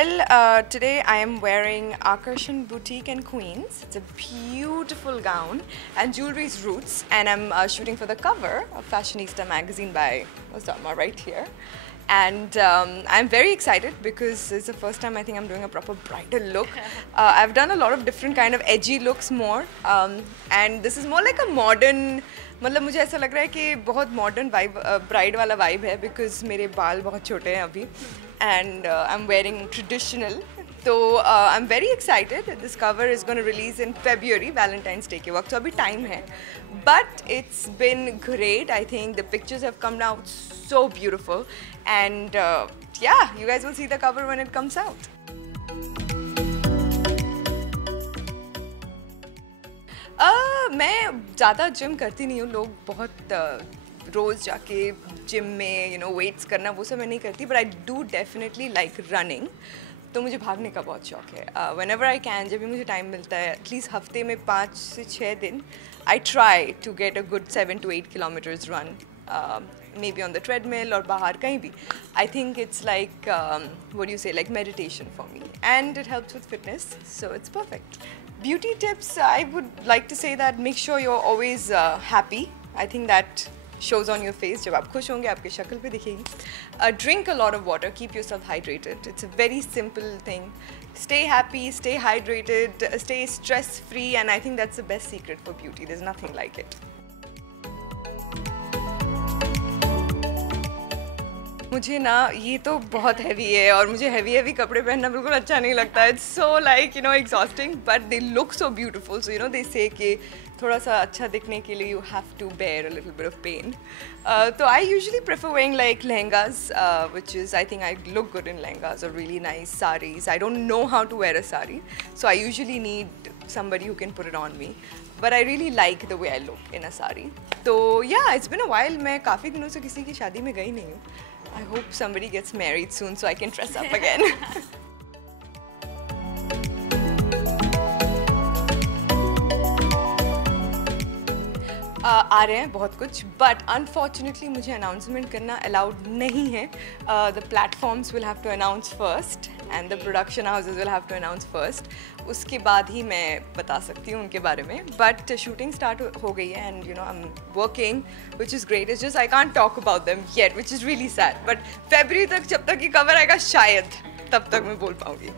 Well, today I am wearing Akarshan Boutique and Queens. It's a beautiful gown and jewelry's roots, and I'm shooting for the cover of Fashionista magazine by Osama right here. And I'm very excited because it's the first time I think I'm doing a proper bridal look. I've done a lot of different kind of edgy looks more, and this is more like a modern. मतलब मुझे ऐसा लग रहा है कि बहुत modern vibe bride वाला vibe है बिकॉज मेरे बाल बहुत छोटे हैं अभी and I am wearing traditional तो I am very excited this cover is gonna release in February Valentine's day के वक्त तो अभी टाइम है but it's been great I think the pictures have come out so beautiful and yeah you guys will see the cover when it comes out. मैं ज़्यादा gym करती नहीं हूँ. लोग बहुत रोज़ जाके जिम में वेट्स करना वो सब मैं नहीं करती but I do definitely like running. तो मुझे भागने का बहुत शौक है. व्हेनेवर आई कैन जब भी मुझे टाइम मिलता है एटलीस्ट हफ्ते में 5 से 6 दिन I try to get a good 7 to 8 kilometers run maybe on the treadmill और बाहर कहीं भी. I think it's like what you say like meditation for me and it helps with fitness so it's perfect. Beauty tips, I would like to say that make sure you're always happy. I think that shows on your face. जब आप खुश होंगे आपकी शक्ल पे दिखेगी. Drink a lot of water. Keep yourself hydrated. It's a very simple thing. Stay happy, stay hydrated, stay stress free, and I think that's the best secret for beauty. There's nothing like it. मुझे ना ये तो बहुत heavy है और मुझे heavy कपड़े पहनना बिल्कुल अच्छा नहीं लगता. It's so like exhausting but they look so beautiful so they say कि थोड़ा सा अच्छा दिखने के लिए you have to bear a little bit of pain. तो I usually prefer wearing like lehengas which is I think I look good in lehengas or really nice saris. I don't know how to wear a sari so I usually need somebody who can put it on me. But I really like the way I look in a sari. So yeah, it's been a while. मैं काफ़ी दिनों से किसी की शादी में गई नहीं हूँ. I hope somebody gets married soon so I can dress up again. आ रहे हैं बहुत कुछ बट अनफॉर्चुनेटली मुझे अनाउंसमेंट करना अलाउड नहीं है. The platforms will have to announce first and the production houses will have to announce first. उसके बाद ही मैं बता सकती हूँ उनके बारे में बट शूटिंग स्टार्ट हो गई है and I am working which is great. It's just I can't talk about them yet which is really sad but February तक जब तक ये कवर आएगा शायद तब तक मैं बोल पाऊँगी.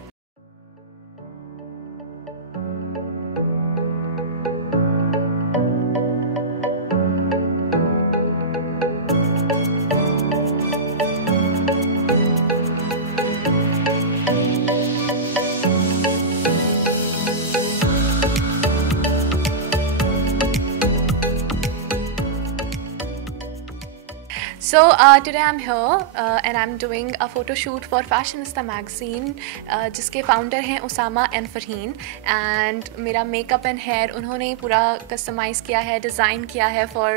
So today I'm here and I'm doing a photo shoot for Fashionista magazine जिसके founder हैं उसामा एंड फरहीन and मेरा makeup and hair उन्होंने पूरा customize किया है, design किया है for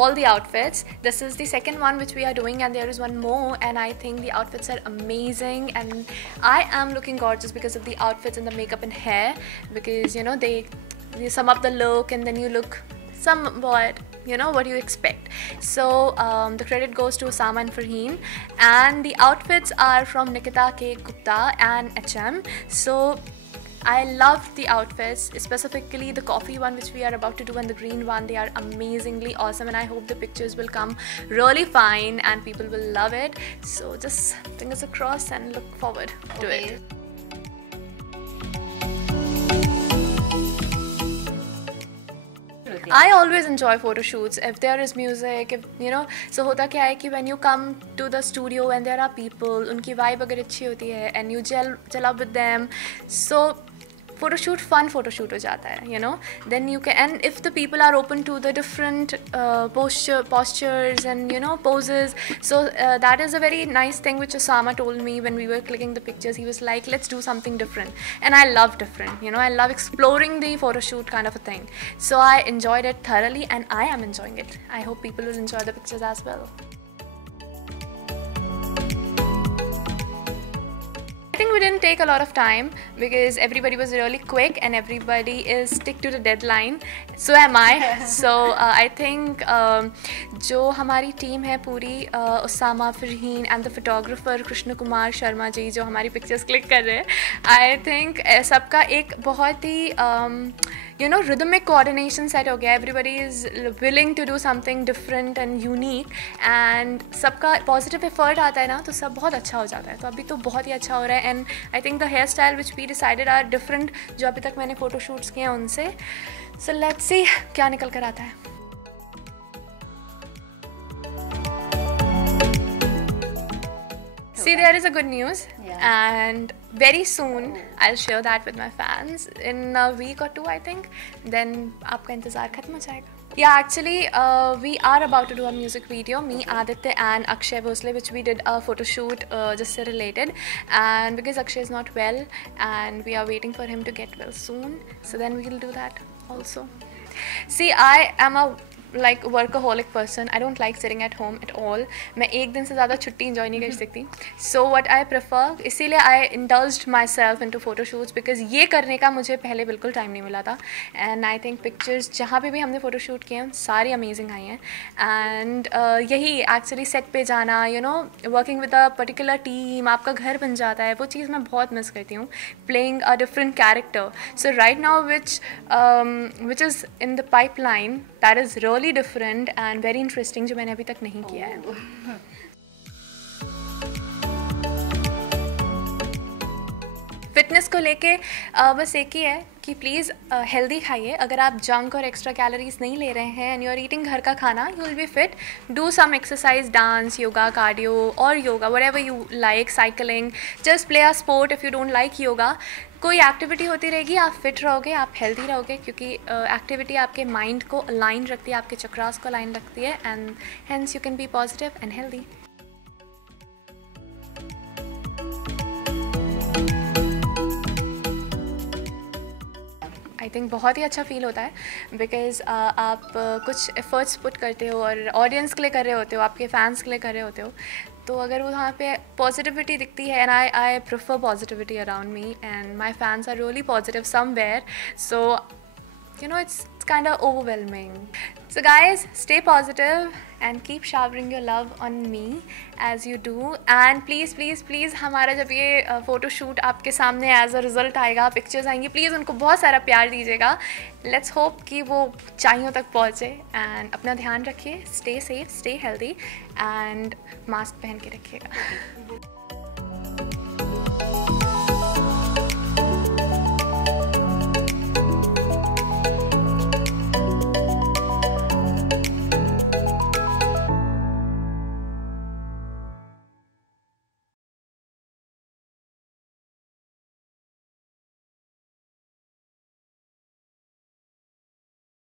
all the outfits. This is the second one which we are doing and there is one more and I think the outfits are amazing and I am looking gorgeous because of the outfits and the makeup and hair because they sum up the look and then you look somewhat what you expect. So the credit goes to Osama and Farheen and the outfits are from Nikita K. Gupta and HM. So I love the outfits, specifically the coffee one which we are about to do and the green one. They are amazingly awesome and I hope the pictures will come really fine and people will love it. So just fingers crossed and look forward to it. I always enjoy photo shoots if there is music, if so होता क्या है कि when you come to the studio and there are people, उनकी vibe अगर अच्छी होती है and you gel up with them, so photoshoot fun photoshoot हो जाता है, then you can, and if the people are open to the different postures and poses, so that is a very nice thing which Osama told me when we were clicking the pictures. He was like, let's do something different and I love different, I love exploring the photoshoot kind of a thing. So I enjoyed it thoroughly and I am enjoying it. I hope people will enjoy the pictures as well. I think we didn't take a lot of time because everybody was really quick and everybody is stick to the deadline. So am I. So I think जो हमारी team है पूरी, Usama, Farheen and the photographer Krishna Kumar Sharma ji जो हमारी pictures click कर रहे हैं, I think सबका एक बहुत ही rhythmic coordination set हो गया. Everybody is willing to do something different and unique and सबका positive effort आता है ना, तो सब बहुत अच्छा हो जाता है. तो अभी तो बहुत ही अच्छा हो रहा है. And I think the hairstyle which we decided are different जो अभी तक मैंने photo shoots किए हैं उनसे. So let's see क्या निकल कर आता है. See, there is a good news, and very soon I'll share that with my fans in a week or two, I think. Then आपका इंतज़ार खत्म हो जाएगा. Yeah, actually, we are about to do a music video, me, Aditya and Akshay Bhosle, which we did a photo shoot just related. And because Akshay is not well, and we are waiting for him to get well soon, so then we'll do that also. See, I am a workaholic person. I don't like sitting at home at all. मैं एक दिन से ज़्यादा छुट्टी enjoy नहीं कर सकती. So what I prefer, इसीलिए I indulged myself into photo shoots because ये करने का मुझे पहले बिल्कुल टाइम नहीं मिला था. And I think pictures जहाँ पे भी हमने photo shoot किए हैं सारी amazing आई हैं. And यही actually set पे जाना, working with a particular team, आपका घर बन जाता है, वो चीज़ मैं बहुत मिस करती हूँ. Playing a different character. So right now which is in the pipeline, that is really different and very interesting जो मैंने अभी तक नहीं किया है. फिटनेस को लेके बस एक ही है कि प्लीज़ हेल्दी खाइए. अगर आप जंक और एक्स्ट्रा कैलोरीज नहीं ले रहे हैं एंड यू आर ईटिंग घर का खाना, you will be fit. Do some exercise, dance, yoga, cardio और yoga, whatever you like, cycling, just play a sport if you don't like yoga. कोई एक्टिविटी होती रहेगी, आप फिट रहोगे, आप हेल्दी रहोगे, क्योंकि एक्टिविटी आपके माइंड को अलाइन रखती है, आपके चक्रास को अलाइन रखती है, and hence you can be positive and healthy. I think बहुत ही अच्छा फील होता है बिकॉज़ आप कुछ एफर्ट्स पुट करते हो और ऑडियंस के लिए कर रहे होते हो, आपके फैंस के लिए कर रहे होते हो. तो अगर वो वहाँ पे पॉजिटिविटी दिखती है, and I prefer positivity around me and my fans are really positive somewhere, so it's kind of overwhelming. So guys, stay positive and keep showering your love on me as you do. And please हमारा जब ये photo shoot आपके सामने as a result आएगा, pictures आएंगी, please उनको बहुत सारा प्यार दीजिएगा. लेट्स होप कि वो ऊंचाइयों तक पहुँचे. एंड अपना ध्यान रखिए, stay safe, stay healthy and mask पहन के रखिएगा.